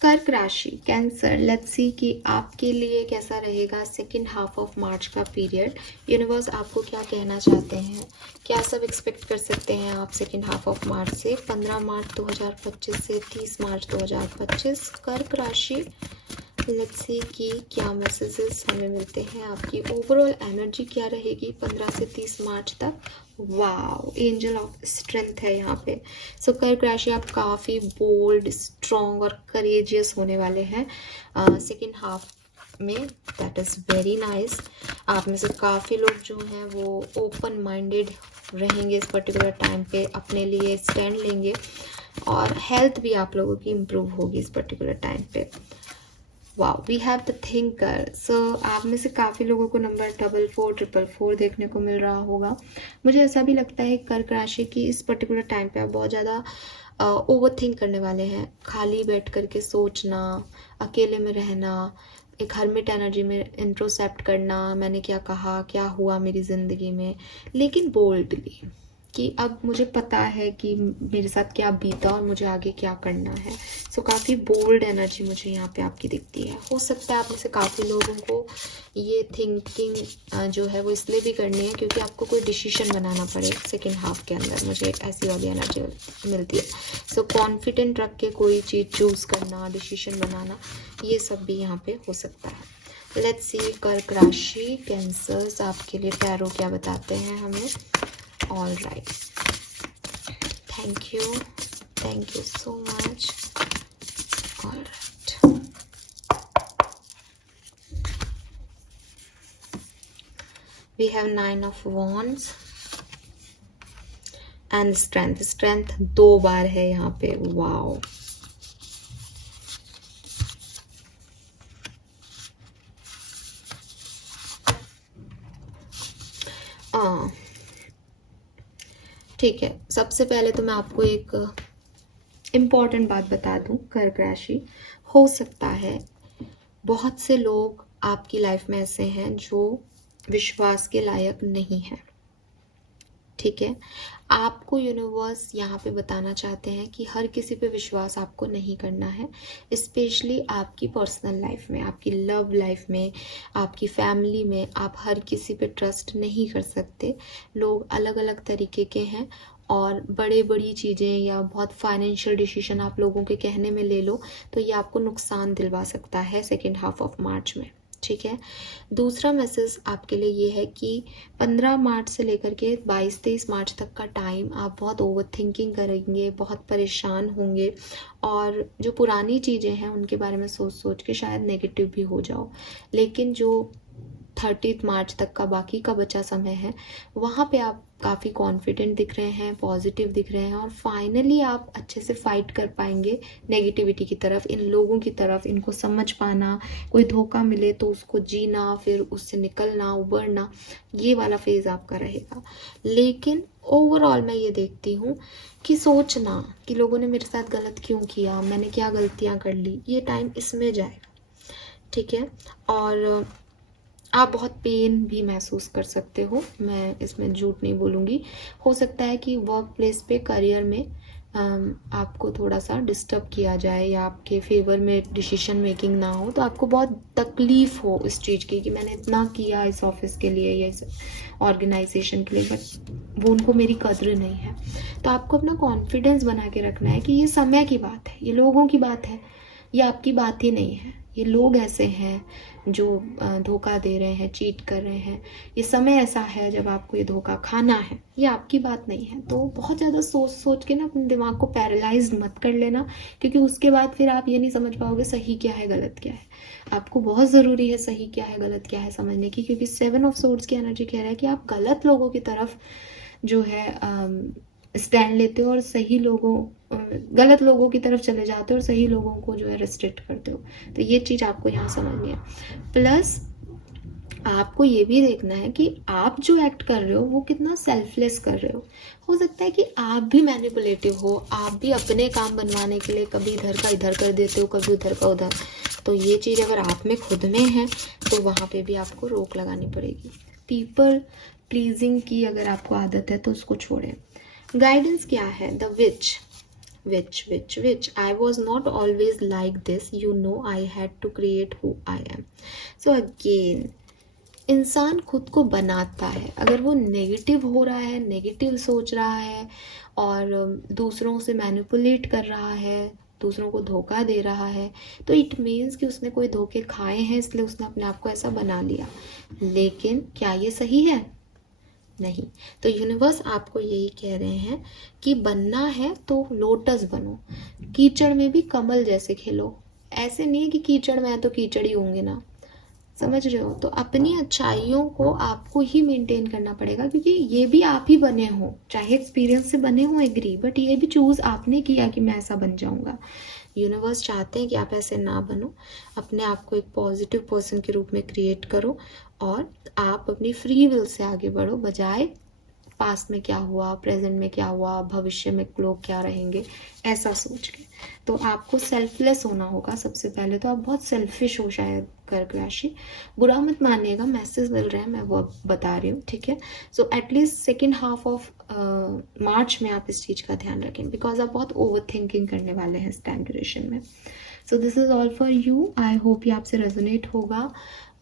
कर्क राशि cancer, let's see कि आपके लिए कैसा रहेगा सेकेंड हाफ ऑफ मार्च का पीरियड। यूनिवर्स आपको क्या कहना चाहते हैं, क्या सब एक्सपेक्ट कर सकते हैं आप सेकेंड हाफ ऑफ मार्च से, 15 मार्च 2025 से 30 मार्च 2025। कर्क राशि, लेट्स सी कि क्या मैसेजेस हमें मिलते हैं, आपकी ओवरऑल एनर्जी क्या रहेगी 15 से 30 मार्च तक। वाओ, एंजल ऑफ स्ट्रेंथ है यहाँ पे। सो कर्क राशि, आप काफ़ी बोल्ड, स्ट्रॉन्ग और करेजियस होने वाले हैं सेकेंड हाफ में। That is very nice. आप में से काफ़ी लोग जो हैं वो ओपन माइंडेड रहेंगे इस पर्टिकुलर टाइम पे, अपने लिए स्टैंड लेंगे, और हेल्थ भी आप लोगों की इम्प्रूव होगी इस पर्टिकुलर टाइम पे। Wow, we have the thinker. So आप में से काफ़ी लोगों को नंबर 4444 देखने को मिल रहा होगा। मुझे ऐसा भी लगता है कर्क राशि की इस पर्टिकुलर टाइम पे आप बहुत ज़्यादा ओवर थिंक करने वाले हैं। खाली बैठ करके सोचना, अकेले में रहना, एक हर्मिट एनर्जी में इंट्रोसेप्ट करना, मैंने क्या कहा, क्या हुआ मेरी ज़िंदगी में, लेकिन बोल्डली कि अब मुझे पता है कि मेरे साथ क्या बीता और मुझे आगे क्या करना है। सो काफ़ी बोल्ड एनर्जी मुझे यहाँ पे आपकी दिखती है। हो सकता है आप में से काफ़ी लोगों को ये थिंकिंग जो है वो इसलिए भी करनी है क्योंकि आपको कोई डिसीजन बनाना पड़े सेकेंड हाफ के अंदर, मुझे ऐसी वाली एनर्जी मिलती है। सो कॉन्फिडेंट रख के कोई चीज़ चूज़ करना, डिसीजन बनाना, ये सब भी यहाँ पे हो सकता है। लेट्स सी कर्क राशि कैंसर्स आपके लिए टैरो क्या बताते हैं हमें। All right, thank you so much. All right, we have 9 of wands and strength 2 बार है यहाँ पे। वाओ, ठीक है। सबसे पहले तो मैं आपको एक इम्पॉर्टेंट बात बता दूं, कर्क राशि, हो सकता है बहुत से लोग आपकी लाइफ में ऐसे हैं जो विश्वास के लायक नहीं हैं, ठीक है। आपको यूनिवर्स यहाँ पे बताना चाहते हैं कि हर किसी पे विश्वास आपको नहीं करना है, स्पेशली आपकी पर्सनल लाइफ में, आपकी लव लाइफ में, आपकी फैमिली में आप हर किसी पे ट्रस्ट नहीं कर सकते। लोग अलग अलग तरीके के हैं और बड़ी चीज़ें या बहुत फाइनेंशियल डिसीजन आप लोगों के कहने में ले लो तो ये आपको नुकसान दिलवा सकता है सेकेंड हाफ ऑफ मार्च में, ठीक है। दूसरा मैसेज आपके लिए ये है कि 15 मार्च से लेकर के 22-23 मार्च तक का टाइम आप बहुत ओवर थिंकिंग करेंगे, बहुत परेशान होंगे, और जो पुरानी चीज़ें हैं उनके बारे में सोच के शायद नेगेटिव भी हो जाओ। लेकिन जो 30 मार्च तक का बाकी का बचा समय है वहाँ पे आप काफ़ी कॉन्फिडेंट दिख रहे हैं, पॉजिटिव दिख रहे हैं, और फाइनली आप अच्छे से फाइट कर पाएंगे नेगेटिविटी की तरफ, इन लोगों की तरफ, इनको समझ पाना, कोई धोखा मिले तो उसको जीना, फिर उससे निकलना, उबरना, ये वाला फेज़ आपका रहेगा। लेकिन ओवरऑल मैं ये देखती हूँ कि सोचना कि लोगों ने मेरे साथ गलत क्यों किया, मैंने क्या गलतियाँ कर ली, ये टाइम इसमें जाएगा, ठीक है। और आप बहुत पेन भी महसूस कर सकते हो, मैं इसमें झूठ नहीं बोलूँगी। हो सकता है कि वर्क प्लेस पे, करियर में आपको थोड़ा सा डिस्टर्ब किया जाए या आपके फेवर में डिसीजन मेकिंग ना हो, तो आपको बहुत तकलीफ़ हो इस चीज़ की कि मैंने इतना किया इस ऑफिस के लिए या इस ऑर्गेनाइजेशन के लिए, बट वो उनको मेरी कद्र नहीं है। तो आपको अपना कॉन्फिडेंस बना के रखना है कि ये समय की बात है, ये लोगों की बात है, ये आपकी बात ही नहीं है। ये लोग ऐसे हैं जो धोखा दे रहे हैं, चीट कर रहे हैं, ये समय ऐसा है जब आपको ये धोखा खाना है, ये आपकी बात नहीं है। तो बहुत ज़्यादा सोच के ना अपने दिमाग को पैरालाइज मत कर लेना, क्योंकि उसके बाद फिर आप ये नहीं समझ पाओगे सही क्या है गलत क्या है। आपको बहुत ज़रूरी है सही क्या है गलत क्या है समझने की, क्योंकि 7 ऑफ सोर्ड्स की एनर्जी कह रहा है कि आप गलत लोगों की तरफ जो है स्टैंड लेते हो और सही लोगों गलत लोगों की तरफ चले जाते हो और सही लोगों को जो है रिस्ट्रिक्ट करते हो। तो ये चीज़ आपको यहाँ समझनी है। प्लस आपको ये भी देखना है कि आप जो एक्ट कर रहे हो वो कितना सेल्फलेस कर रहे हो सकता है कि आप भी मैनिपुलेटिव हो, आप भी अपने काम बनवाने के लिए कभी इधर का इधर कर देते हो, कभी उधर का उधर। तो ये चीज़ अगर आप में खुद में है तो वहाँ पे भी आपको रोक लगानी पड़ेगी। पीपल प्लीजिंग की अगर आपको आदत है तो उसको छोड़ें। गाइडेंस क्या है, the which, which I was not always like this, you know, I had to create who I am. So again, इंसान खुद को बनाता है। अगर वो नेगेटिव हो रहा है, नेगेटिव सोच रहा है और दूसरों से मैनिपुलेट कर रहा है, दूसरों को धोखा दे रहा है, तो इट मीन्स कि उसने कोई धोखे खाए हैं, इसलिए उसने अपने आप को ऐसा बना लिया। लेकिन क्या ये सही है? नहीं। तो यूनिवर्स आपको यही कह रहे हैं कि बनना है तो लोटस बनो, कीचड़ में भी कमल जैसे खिलो। ऐसे नहीं है कि कीचड़ में है तो कीचड़ ही होंगे ना, समझ रहे हो? तो अपनी अच्छाइयों को आपको ही मेंटेन करना पड़ेगा, क्योंकि ये भी आप ही बने हो, चाहे एक्सपीरियंस से बने हो, एग्री, बट ये भी चूज आपने किया कि मैं ऐसा बन जाऊंगा। यूनिवर्स चाहते हैं कि आप ऐसे ना बनो, अपने आप को एक पॉजिटिव पर्सन के रूप में क्रिएट करो और आप अपनी फ्री विल से आगे बढ़ो, बजाय पास्ट में क्या हुआ, प्रेजेंट में क्या हुआ, भविष्य में लोग क्या रहेंगे, ऐसा सोच के। तो आपको सेल्फलेस होना होगा सबसे पहले। तो आप बहुत सेल्फिश हो शायद कर्क राशि, बुरा मत मानिएगा, मैसेज मिल रहे हैं, मैं वो बता रही हूँ, ठीक है? So at least second half of March में आप इस चीज़ का ध्यान रखें, बिकॉज आप बहुत ओवर थिंकिंग करने वाले हैं इस टाइम ड्यूरेशन में। So this is all for you. I hope ये आपसे रेजोनेट होगा।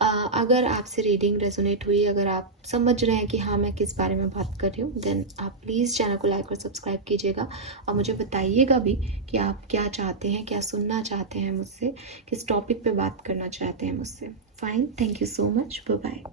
अगर आपसे रीडिंग रेजोनेट हुई, अगर आप समझ रहे हैं कि हाँ मैं किस बारे में बात कर रही हूँ, देन आप प्लीज़ चैनल को लाइक और सब्सक्राइब कीजिएगा और मुझे बताइएगा भी कि आप क्या चाहते हैं, क्या सुनना चाहते हैं मुझसे, किस टॉपिक पे बात करना चाहते हैं मुझसे। Fine, thank you so much, bye bye.